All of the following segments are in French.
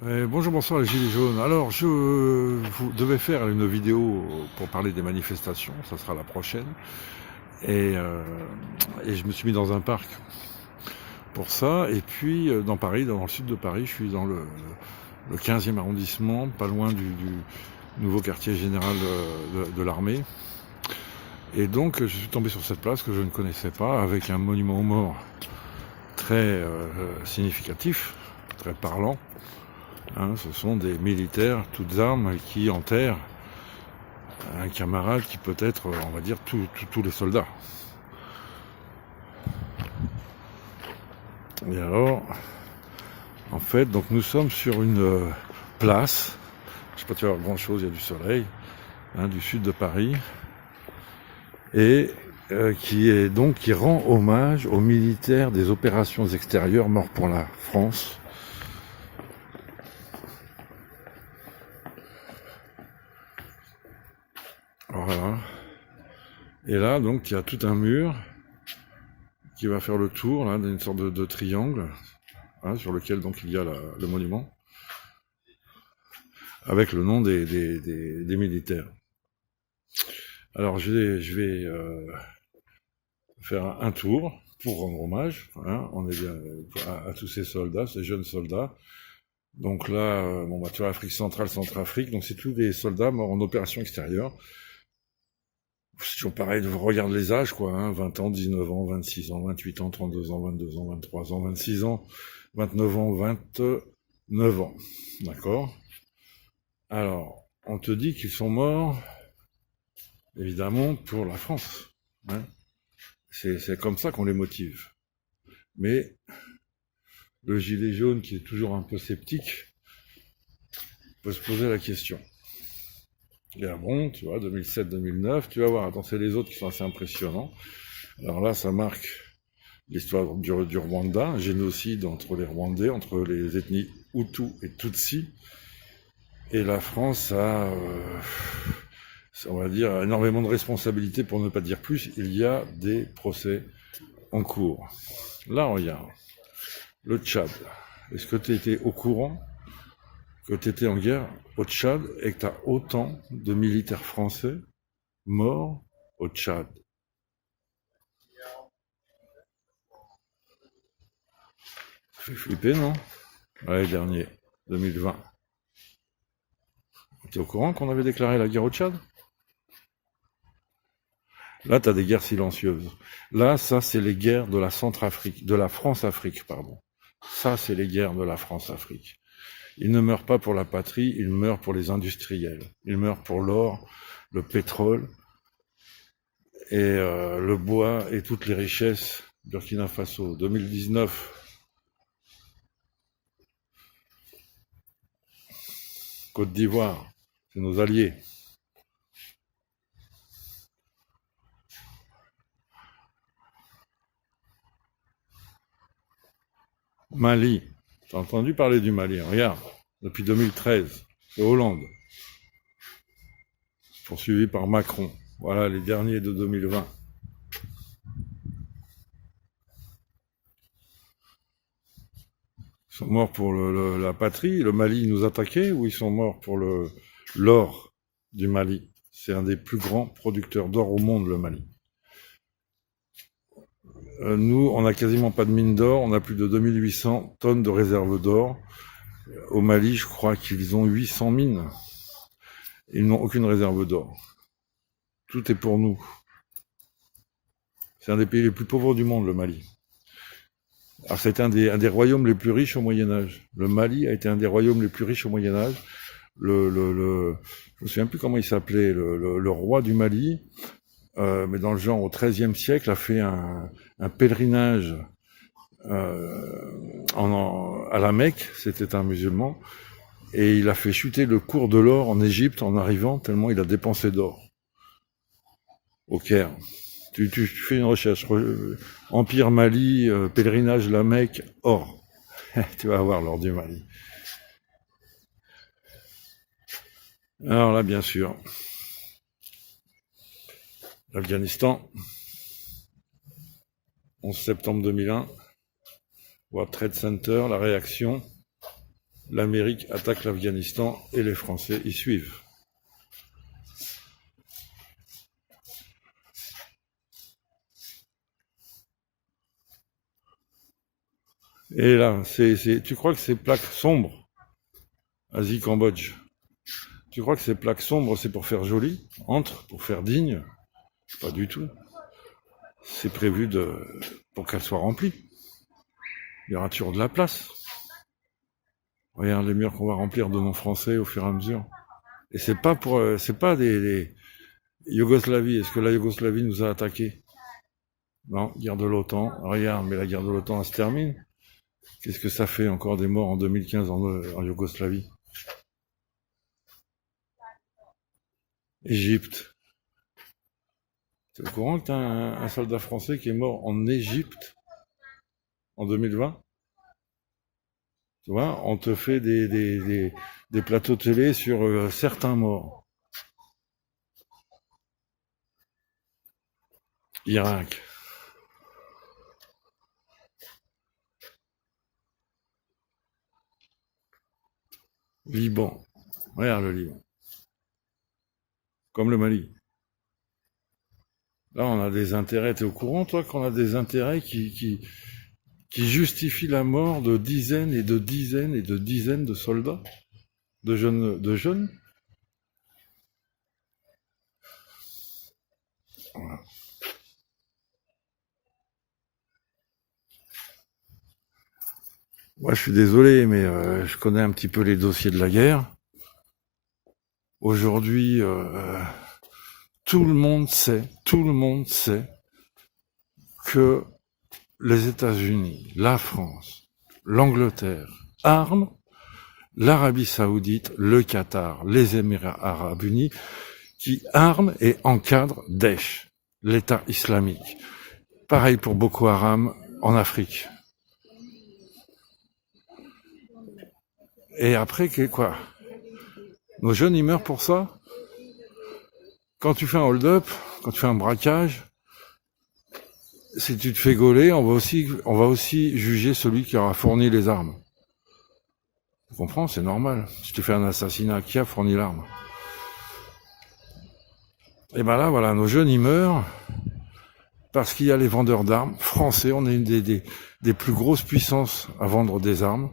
Bonjour, bonsoir les Gilets jaunes. Alors, je vous devais faire une vidéo pour parler des manifestations, ça sera la prochaine. Et, euh, et je me suis mis dans un parc pour ça. Et puis, dans Paris, dans le sud de Paris, je suis dans le 15e arrondissement, pas loin du nouveau quartier général de l'armée. Et donc, je suis tombé sur cette place que je ne connaissais pas, avec un monument aux morts très significatif, très parlant. Hein, ce sont des militaires, toutes armes, qui enterrent un camarade qui peut être, on va dire, tous les soldats. Et alors, en fait, donc nous sommes sur une place, je ne sais pas si tu vas voir grand chose, il y a du soleil, hein, du sud de Paris, et qui rend hommage aux militaires des opérations extérieures morts pour la France. Voilà. Et là, donc, il y a tout un mur qui va faire le tour là, d'une sorte de triangle, hein, sur lequel donc il y a le monument, avec le nom des militaires. Alors je vais faire un tour pour rendre hommage, hein, on est bien, à tous ces soldats, ces jeunes soldats. Donc là, bon, bah, tu vois, Afrique centrale, Centrafrique, donc c'est tous les soldats morts en opération extérieure. C'est toujours pareil, regarde les âges, quoi, hein, 20 ans, 19 ans, 26 ans, 28 ans, 32 ans, 22 ans, 23 ans, 26 ans, 29 ans, 29 ans. D'accord? Alors, on te dit qu'ils sont morts, évidemment, pour la France. Hein. C'est comme ça qu'on les motive. Mais le gilet jaune, qui est toujours un peu sceptique, peut se poser la question. Et ah bon, tu vois, 2007-2009, tu vas voir, attends, c'est les autres qui sont assez impressionnants. Alors là, ça marque l'histoire du Rwanda, un génocide entre les Rwandais, entre les ethnies Hutu et Tutsi. Et la France a, on va dire, énormément de responsabilités, pour ne pas dire plus. Il y a des procès en cours. Là, regarde, le Tchad. Est-ce que tu étais au courant que tu étais en guerre au Tchad et que tu as autant de militaires français morts au Tchad? Ça fait flipper, non? L'année dernière, 2020. Tu es au courant qu'on avait déclaré la guerre au Tchad? Là, tu as des guerres silencieuses. Là, ça, c'est les guerres de la Centrafrique, de la France-Afrique, pardon. Ça, c'est les guerres de la France-Afrique. Ils ne meurent pas pour la patrie, ils meurent pour les industriels. Ils meurent pour l'or, le pétrole et le bois et toutes les richesses. Burkina Faso, 2019. Côte d'Ivoire, c'est nos alliés. Mali, t'as entendu parler du Mali? Regarde, depuis 2013, c'est Hollande, poursuivi par Macron. Voilà les derniers de 2020. Ils sont morts pour la patrie, le Mali nous attaquait, ou ils sont morts pour l'or du Mali? C'est un des plus grands producteurs d'or au monde, le Mali. Nous, on n'a quasiment pas de mine d'or, on a plus de 2800 tonnes de réserves d'or. Au Mali, je crois qu'ils ont 800 mines. Ils n'ont aucune réserve d'or. Tout est pour nous. C'est un des pays les plus pauvres du monde, le Mali. Alors, c'est un des royaumes les plus riches au Moyen-Âge. Le Mali a été un des royaumes les plus riches au Moyen-Âge. Je me souviens plus comment il s'appelait, le roi du Mali, mais dans le genre au XIIIe siècle, a fait un pèlerinage à la Mecque, c'était un musulman, et il a fait chuter le cours de l'or en Égypte en arrivant, tellement il a dépensé d'or. Au Caire. Tu fais une recherche. Empire Mali, pèlerinage la Mecque, or. Tu vas avoir l'or du Mali. Alors là, bien sûr, l'Afghanistan, 11 septembre 2001, World Trade Center, la réaction. l'Amérique attaque l'Afghanistan et les Français y suivent. Et là, tu crois que ces plaques sombres, Asie-Cambodge, tu crois que ces plaques sombres, c'est pour faire joli, pour faire digne? Pas du tout. C'est prévu pour qu'elles soient remplies. Il y aura toujours de la place. Regarde les murs qu'on va remplir de noms français au fur et à mesure. Et c'est pas des Yougoslavie. Est-ce que la Yougoslavie nous a attaqués? Non, guerre de l'OTAN. Regarde, mais la guerre de l'OTAN, elle se termine. Qu'est-ce que ça fait encore des morts en 2015 en Yougoslavie? Égypte. Tu es au courant que tu as un soldat français qui est mort en Égypte en 2020? Tu vois, on te fait des plateaux télé sur certains morts. Irak. Liban. Regarde le Liban. Comme le Mali. Là, on a des intérêts. T'es au courant, toi, qu'on a des intérêts qui justifient la mort de dizaines et de dizaines et de dizaines de soldats, de jeunes? Voilà. Moi, je suis désolé, mais je connais un petit peu les dossiers de la guerre. Aujourd'hui, tout le monde sait que les États-Unis, la France, l'Angleterre arment l'Arabie Saoudite, le Qatar, les Émirats Arabes Unis, qui arment et encadrent Daesh, l'État islamique. Pareil pour Boko Haram en Afrique. Et après, quoi? Nos jeunes, ils meurent pour ça? Quand tu fais un hold-up, quand tu fais un braquage, si tu te fais gauler, on va aussi juger celui qui aura fourni les armes. Tu comprends? C'est normal. Si tu fais un assassinat, qui a fourni l'arme? Et ben là, voilà, nos jeunes, ils meurent parce qu'il y a les vendeurs d'armes français. On est une des plus grosses puissances à vendre des armes.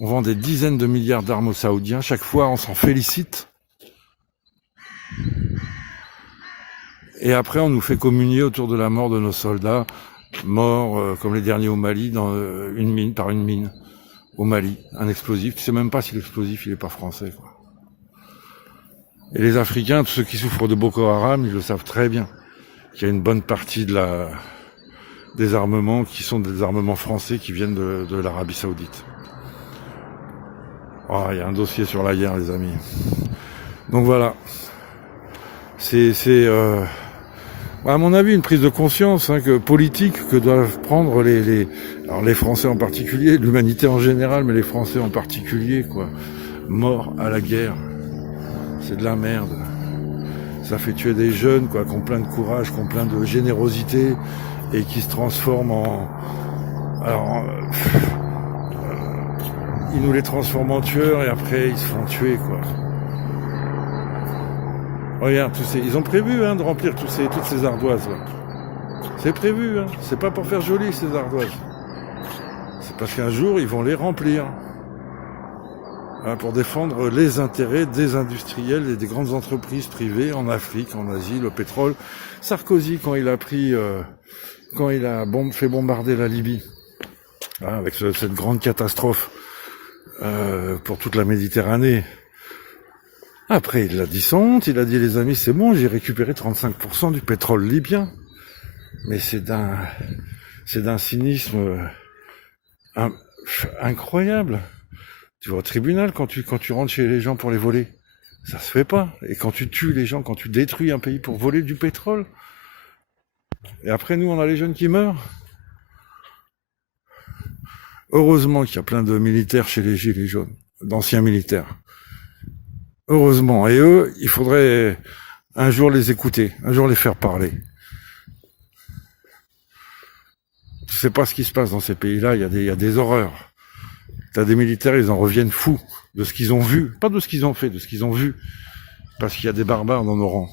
On vend des dizaines de milliards d'armes aux Saoudiens. Chaque fois, on s'en félicite. Et après, on nous fait communier autour de la mort de nos soldats, morts comme les derniers au Mali, par une mine. Au Mali, un explosif. Tu sais même pas si l'explosif, il est pas français, quoi. Et les Africains, tous ceux qui souffrent de Boko Haram, ils le savent très bien. Qu'il y a une bonne partie des armements qui sont des armements français qui viennent de l'Arabie Saoudite. Oh, il y a un dossier sur la guerre, les amis. Donc voilà. C'est à mon avis, une prise de conscience politique que doivent prendre alors les Français en particulier, l'humanité en général, mais les Français en particulier, quoi. Morts à la guerre. C'est de la merde. Ça fait tuer des jeunes, quoi, qui ont plein de courage, qui ont plein de générosité, et qui se transforment ils nous les transforment en tueurs, et après, ils se font tuer, quoi. Regarde, ils ont prévu de remplir toutes ces ardoises, là. C'est prévu, c'est pas pour faire joli, ces ardoises. C'est parce qu'un jour, ils vont les remplir. Pour défendre les intérêts des industriels et des grandes entreprises privées en Afrique, en Asie, le pétrole. Sarkozy, quand il a fait bombarder la Libye, avec cette grande catastrophe pour toute la Méditerranée. Après, il l'a dit son honte, il a dit, les amis, c'est bon, j'ai récupéré 35% du pétrole libyen. Mais c'est d'un cynisme incroyable. Tu vas au tribunal quand tu rentres chez les gens pour les voler. Ça se fait pas. Et quand tu tues les gens, quand tu détruis un pays pour voler du pétrole. Et après, nous, on a les jeunes qui meurent. Heureusement qu'il y a plein de militaires chez les Gilets jaunes, d'anciens militaires. Heureusement. Et eux, il faudrait un jour les écouter, un jour les faire parler. Tu sais pas ce qui se passe dans ces pays-là, il y a des horreurs. T'as des militaires, ils en reviennent fous de ce qu'ils ont vu, pas de ce qu'ils ont fait, de ce qu'ils ont vu, parce qu'il y a des barbares dans nos rangs.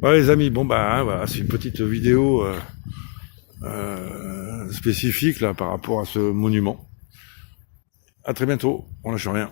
Voilà les amis, bon bah voilà, c'est une petite vidéo spécifique là par rapport à ce monument. À très bientôt, on lâche rien.